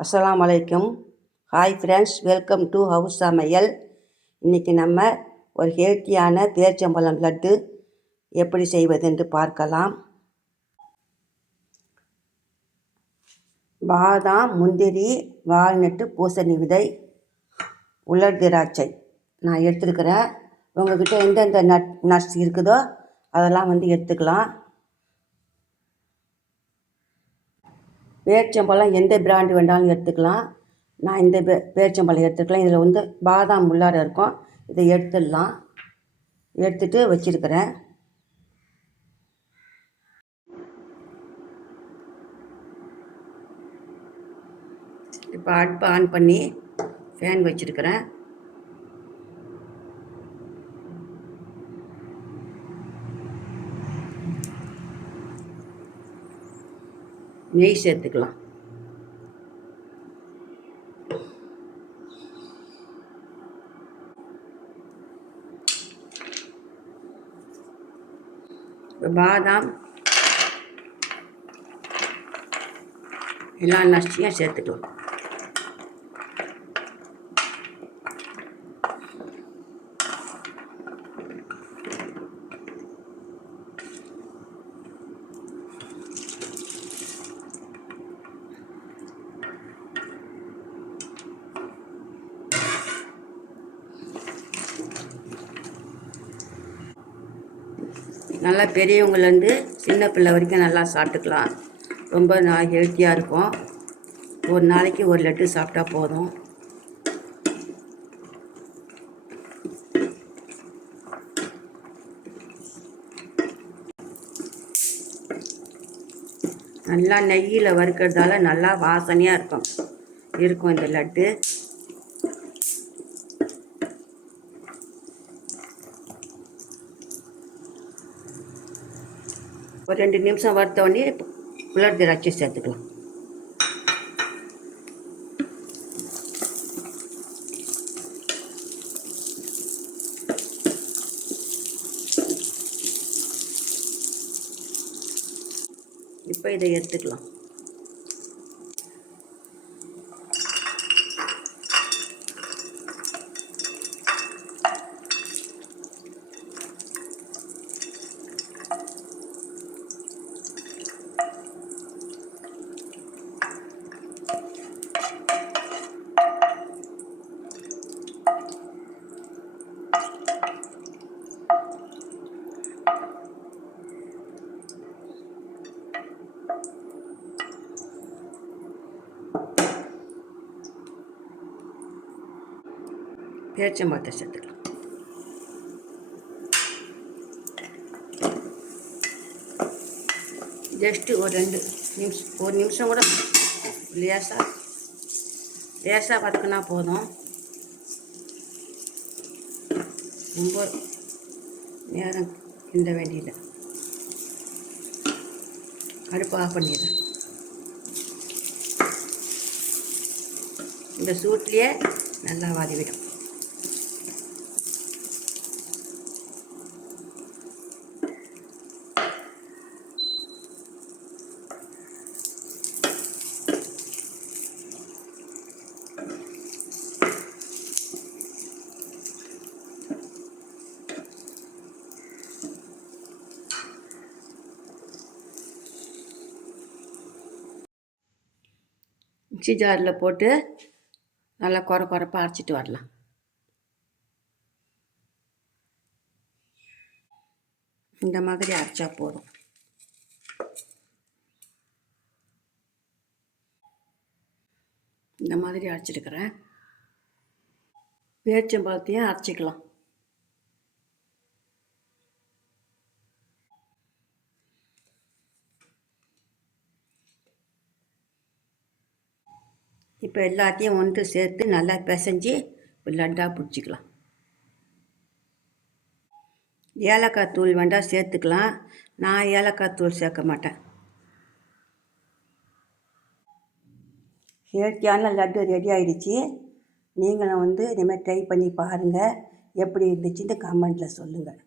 அஸ்ஸலாமு அலைக்கும். Hi friends, welcome to house சமையல். இன்றைக்கி நம்ம ஒரு ஹெல்த்தியான பேரிச்சம்பழம் லட்டு எப்படி செய்வது என்று பார்க்கலாம். பாதாம், முந்திரி, வால்நட்டு, பூசணி விதை, உலர் திராட்சை நான் எடுத்துருக்கிறேன். உங்கள்கிட்ட எந்தெந்த நட்ஸ் இருக்குதோ அதெல்லாம் எடுத்துக்கலாம். பேரிச்சம்பழம் எந்த பிராண்டு வேண்டாலும் எடுத்துக்கலாம். நான் இந்த பேரிச்சம்பழம் எடுத்துக்கலாம். இதில் பாதாம் உள்ளார இருக்கும். இதை எடுத்துடலாம். எடுத்துட்டு வச்சுருக்கிறேன். இப்போ அடுப்பை ஆன் பண்ணி ஃபேன் வச்சுருக்கிறேன். நெய் சேர்த்துக்கலாம். பாதாம் எல்லா நட்ஸையும் சேர்த்துக்கலாம். நல்லா பெரியவங்கலேருந்து சின்ன பிள்ளை வரைக்கும் நல்லா சாப்பிட்டுக்கலாம். ரொம்ப ஹெல்த்தியாக இருக்கும். ஒரு நாளைக்கு ஒரு லட்டு சாப்பிட்டா போதும். நல்லா நெய்யில் வறுக்கிறதால நல்லா வாசனையாக இருக்கும் இந்த லட்டு. ஒரு 2 நிமிஷம் வறுத்த உடனே உலர் திராட்சை சேர்த்துக்கலாம். இப்போ இதை எடுத்துக்கலாம். பேரிச்சம்பழத்தை சேர்த்துக்கலாம். ஜஸ்ட்டு ஒரு 2 நிமிஷம், ஒரு நிமிஷம் கூட லேசாக வதக்குனா போதும். ரொம்ப நேரம் கிண்ட வேண்டியதில்லை. அடுப்பு ஆஃப் பண்ணிடுறேன். இந்த சூட்லேயே நல்லா வதவிடும். மிக்ஸி ஜாரில் போட்டு நல்லா குறைப்பாக அரைச்சிட்டு வரலாம். இந்த மாதிரி அரைச்சா போதும். இந்த மாதிரி அரைச்சிருக்கிறேன். பேரிச்சம்பழத்தையும் அரைச்சிக்கலாம். இப்போ எல்லாத்தையும் ஒன்று சேர்த்து நல்லா பிசைஞ்சு லட்டாக பிடிச்சிக்கலாம். ஏலக்காய் தூள் வேண்டாம் சேர்த்துக்கலாம். நான் ஏலக்காய் தூள் சேர்க்க மாட்டேன். ஹெல்த்தியான லட்டு ரெடி ஆகிடுச்சு. நீங்களும் இதேமாதிரி ட்ரை பண்ணி பாருங்கள். எப்படி இருந்துச்சுன்னு கமெண்ட்டில் சொல்லுங்கள்.